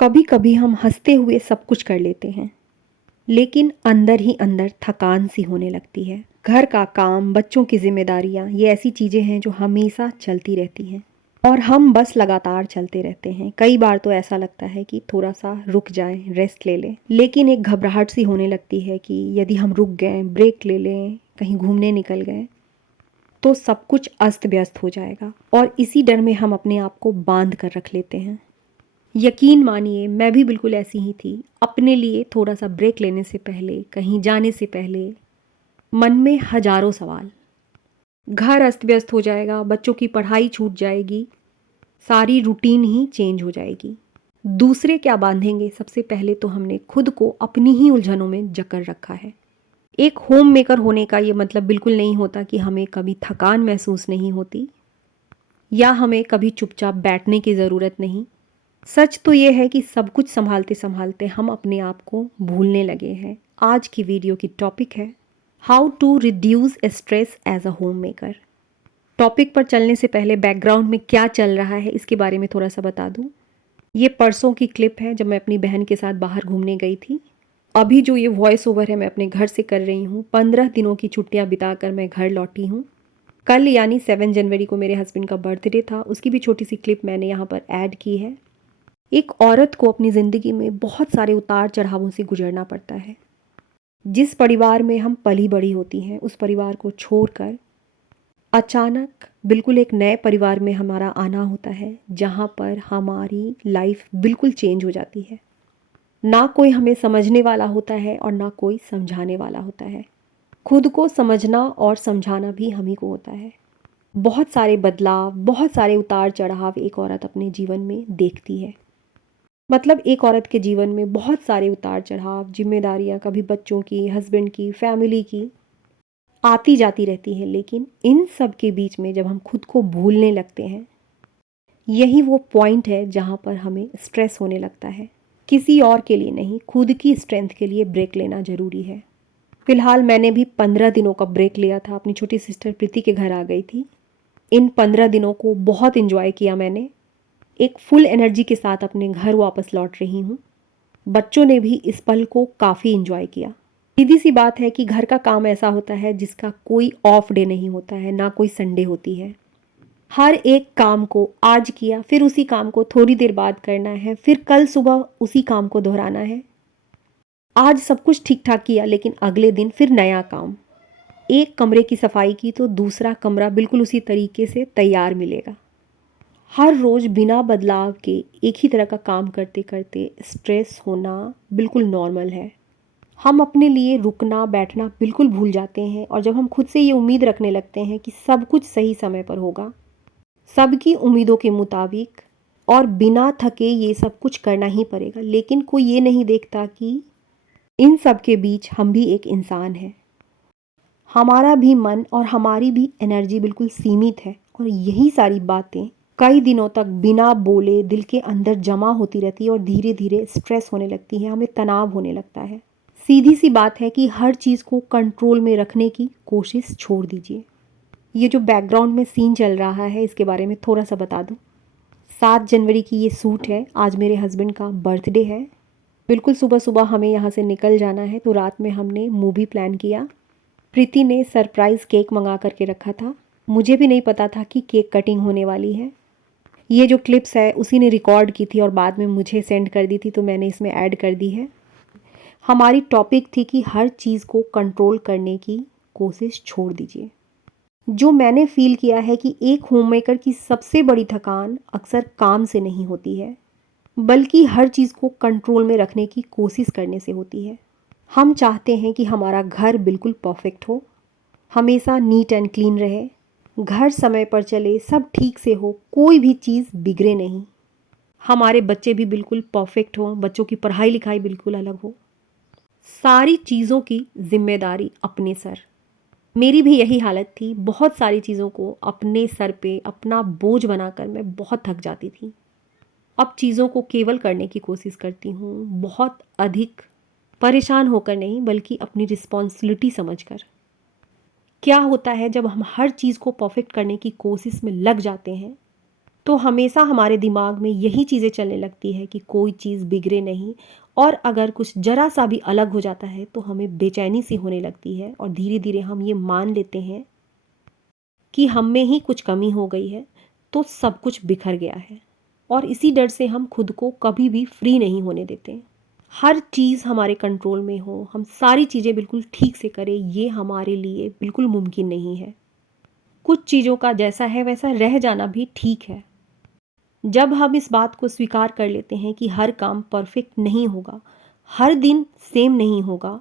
कभी कभी हम हंसते हुए सब कुछ कर लेते हैं, लेकिन अंदर ही अंदर थकान सी होने लगती है। घर का काम, बच्चों की जिम्मेदारियां, ये ऐसी चीजें हैं जो हमेशा चलती रहती हैं और हम बस लगातार चलते रहते हैं। कई बार तो ऐसा लगता है कि थोड़ा सा रुक जाएं, रेस्ट ले लें, लेकिन एक घबराहट सी होने लगती है कि यदि हम रुक गए, ब्रेक ले लें, कहीं घूमने निकल गए तो सब कुछ अस्त व्यस्त हो जाएगा और इसी डर में हम अपने आप को बांध कर रख लेते हैं। यकीन मानिए, मैं भी बिल्कुल ऐसी ही थी। अपने लिए थोड़ा सा ब्रेक लेने से पहले, कहीं जाने से पहले मन में हजारों सवाल। घर अस्त व्यस्त हो जाएगा, बच्चों की पढ़ाई छूट जाएगी, सारी रूटीन ही चेंज हो जाएगी। दूसरे क्या बांधेंगे, सबसे पहले तो हमने खुद को अपनी ही उलझनों में जकड़ रखा है। एक होम मेकर होने का ये मतलब बिल्कुल नहीं होता कि हमें कभी थकान महसूस नहीं होती या हमें कभी चुपचाप बैठने की ज़रूरत नहीं। सच तो ये है कि सब कुछ संभालते संभालते हम अपने आप को भूलने लगे हैं। आज की वीडियो की टॉपिक है how to reduce stress as a homemaker. Topic पर चलने से पहले बैकग्राउंड में क्या चल रहा है इसके बारे में थोड़ा सा बता दूं। ये परसों की क्लिप है जब मैं अपनी बहन के साथ बाहर घूमने गई थी। अभी जो ये वॉइस ओवर है मैं अपने घर से कर रही हूँ। 15 दिनों की छुट्टियाँ बिताकर मैं घर लौटी हूँ। कल यानी 7 जनवरी को मेरे हस्बैंड का बर्थडे था, उसकी भी छोटी सी क्लिप मैंने यहाँ पर ऐड की है। एक औरत को अपनी ज़िंदगी में बहुत सारे उतार चढ़ावों से गुजरना पड़ता है। जिस परिवार में हम पली बड़ी होती हैं, उस परिवार को छोड़कर अचानक बिल्कुल एक नए परिवार में हमारा आना होता है, जहाँ पर हमारी लाइफ बिल्कुल चेंज हो जाती है। ना कोई हमें समझने वाला होता है और ना कोई समझाने वाला होता है। खुद को समझना और समझाना भी हम ही को होता है। बहुत सारे बदलाव, बहुत सारे उतार चढ़ाव एक औरत अपने जीवन में देखती है। मतलब एक औरत के जीवन में बहुत सारे उतार चढ़ाव, जिम्मेदारियां, कभी बच्चों की, हस्बैंड की, फैमिली की आती जाती रहती हैं। लेकिन इन सब के बीच में जब हम खुद को भूलने लगते हैं, यही वो पॉइंट है जहाँ पर हमें स्ट्रेस होने लगता है। किसी और के लिए नहीं, खुद की स्ट्रेंथ के लिए ब्रेक लेना ज़रूरी है। फिलहाल मैंने भी 15 दिनों का ब्रेक लिया था। अपनी छोटी सिस्टर प्रीति के घर आ गई थी। इन 15 दिनों को बहुत इन्जॉय किया मैंने। एक फुल एनर्जी के साथ अपने घर वापस लौट रही हूँ। बच्चों ने भी इस पल को काफ़ी इन्जॉय किया। सीधी सी बात है कि घर का काम ऐसा होता है जिसका कोई ऑफ डे नहीं होता है, ना कोई संडे होती है। हर एक काम को आज किया, फिर उसी काम को थोड़ी देर बाद करना है, फिर कल सुबह उसी काम को दोहराना है। आज सब कुछ ठीक ठाक किया, लेकिन अगले दिन फिर नया काम। एक कमरे की सफाई की तो दूसरा कमरा बिल्कुल उसी तरीके से तैयार मिलेगा। हर रोज़ बिना बदलाव के एक ही तरह का काम करते करते स्ट्रेस होना बिल्कुल नॉर्मल है। हम अपने लिए रुकना बैठना बिल्कुल भूल जाते हैं और जब हम खुद से ये उम्मीद रखने लगते हैं कि सब कुछ सही समय पर होगा, सबकी उम्मीदों के मुताबिक और बिना थके ये सब कुछ करना ही पड़ेगा, लेकिन कोई ये नहीं देखता कि इन सब के बीच हम भी एक इंसान हैं। हमारा भी मन और हमारी भी एनर्जी बिल्कुल सीमित है और यही सारी बातें कई दिनों तक बिना बोले दिल के अंदर जमा होती रहती है और धीरे धीरे स्ट्रेस होने लगती है, हमें तनाव होने लगता है। सीधी सी बात है कि हर चीज़ को कंट्रोल में रखने की कोशिश छोड़ दीजिए। ये जो बैकग्राउंड में सीन चल रहा है इसके बारे में थोड़ा सा बता दूं। 7 जनवरी की ये शूट है। आज मेरे हस्बैंड का बर्थडे है। बिल्कुल सुबह सुबह हमें यहाँ से निकल जाना है, तो रात में हमने मूवी प्लान किया। प्रीति ने सरप्राइज़ केक मंगा करके रखा था। मुझे भी नहीं पता था कि केक कटिंग होने वाली है। ये जो क्लिप्स है उसी ने रिकॉर्ड की थी और बाद में मुझे सेंड कर दी थी, तो मैंने इसमें ऐड कर दी है। हमारी टॉपिक थी कि हर चीज़ को कंट्रोल करने की कोशिश छोड़ दीजिए। जो मैंने फील किया है कि एक होममेकर की सबसे बड़ी थकान अक्सर काम से नहीं होती है, बल्कि हर चीज़ को कंट्रोल में रखने की कोशिश करने से होती है। हम चाहते हैं कि हमारा घर बिल्कुल परफेक्ट हो, हमेशा नीट एंड क्लीन रहे, घर समय पर चले, सब ठीक से हो, कोई भी चीज़ बिगड़े नहीं। हमारे बच्चे भी बिल्कुल परफेक्ट हों, बच्चों की पढ़ाई लिखाई बिल्कुल अलग हो। सारी चीज़ों की जिम्मेदारी अपने सर। मेरी भी यही हालत थी। बहुत सारी चीज़ों को अपने सर पे अपना बोझ बनाकर मैं बहुत थक जाती थी। अब चीज़ों को केवल करने की कोशिश करती हूँ, बहुत अधिक परेशान होकर नहीं, बल्कि अपनी रिस्पॉन्सिबिलिटी समझकर। क्या होता है जब हम हर चीज़ को परफेक्ट करने की कोशिश में लग जाते हैं, तो हमेशा हमारे दिमाग में यही चीज़ें चलने लगती है कि कोई चीज़ बिगड़े नहीं, और अगर कुछ ज़रा सा भी अलग हो जाता है तो हमें बेचैनी सी होने लगती है और धीरे धीरे हम ये मान लेते हैं कि हम में ही कुछ कमी हो गई है, तो सब कुछ बिखर गया है। और इसी डर से हम खुद को कभी भी फ्री नहीं होने देते। हर चीज़ हमारे कंट्रोल में हो, हम सारी चीज़ें बिल्कुल ठीक से करें, ये हमारे लिए बिल्कुल मुमकिन नहीं है। कुछ चीज़ों का जैसा है वैसा रह जाना भी ठीक है। जब हम इस बात को स्वीकार कर लेते हैं कि हर काम परफेक्ट नहीं होगा, हर दिन सेम नहीं होगा,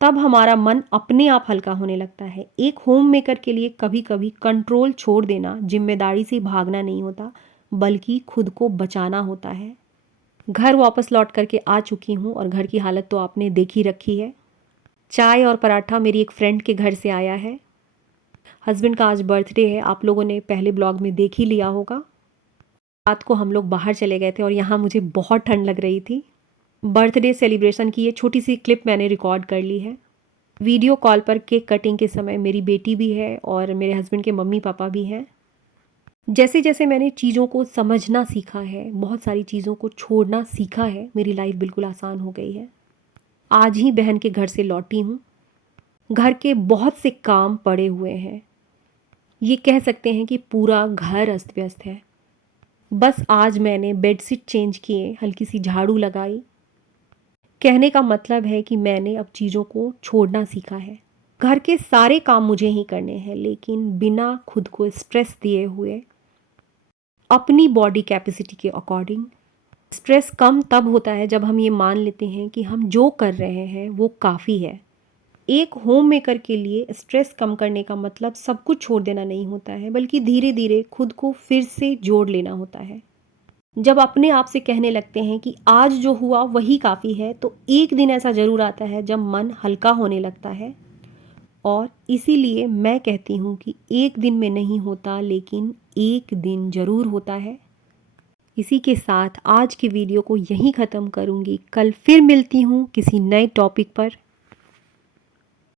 तब हमारा मन अपने आप हल्का होने लगता है। एक होम मेकर के लिए कभी कभी कंट्रोल छोड़ देना जिम्मेदारी से भागना नहीं होता, बल्कि खुद को बचाना होता है। घर वापस लौट करके आ चुकी हूँ और घर की हालत तो आपने देख ही रखी है। चाय और पराठा मेरी एक फ्रेंड के घर से आया है। हस्बैंड का आज बर्थडे है, आप लोगों ने पहले ब्लॉग में देख ही लिया होगा। रात को हम लोग बाहर चले गए थे और यहाँ मुझे बहुत ठंड लग रही थी। बर्थडे सेलिब्रेशन की ये छोटी सी क्लिप मैंने रिकॉर्ड कर ली है। वीडियो कॉल पर केक कटिंग के समय मेरी बेटी भी है और मेरे हस्बैंड के मम्मी पापा भी हैं। जैसे जैसे मैंने चीज़ों को समझना सीखा है, बहुत सारी चीज़ों को छोड़ना सीखा है, मेरी लाइफ बिल्कुल आसान हो गई है। आज ही बहन के घर से लौटी हूँ। घर के बहुत से काम पड़े हुए हैं, ये कह सकते हैं कि पूरा घर अस्त व्यस्त है। बस आज मैंने बेडशीट चेंज किए, हल्की सी झाड़ू लगाई। कहने का मतलब है कि मैंने अब चीज़ों को छोड़ना सीखा है। घर के सारे काम मुझे ही करने हैं, लेकिन बिना खुद को स्ट्रेस दिए हुए, अपनी बॉडी कैपेसिटी के अकॉर्डिंग। स्ट्रेस कम तब होता है जब हम ये मान लेते हैं कि हम जो कर रहे हैं वो काफ़ी है। एक होम मेकर के लिए स्ट्रेस कम करने का मतलब सब कुछ छोड़ देना नहीं होता है, बल्कि धीरे धीरे खुद को फिर से जोड़ लेना होता है। जब अपने आप से कहने लगते हैं कि आज जो हुआ वही काफ़ी है, तो एक दिन ऐसा ज़रूर आता है जब मन हल्का होने लगता है। और इसीलिए मैं कहती हूँ कि एक दिन में नहीं होता, लेकिन एक दिन ज़रूर होता है। इसी के साथ आज की वीडियो को यहीं ख़त्म करूँगी। कल फिर मिलती हूँ किसी नए टॉपिक पर।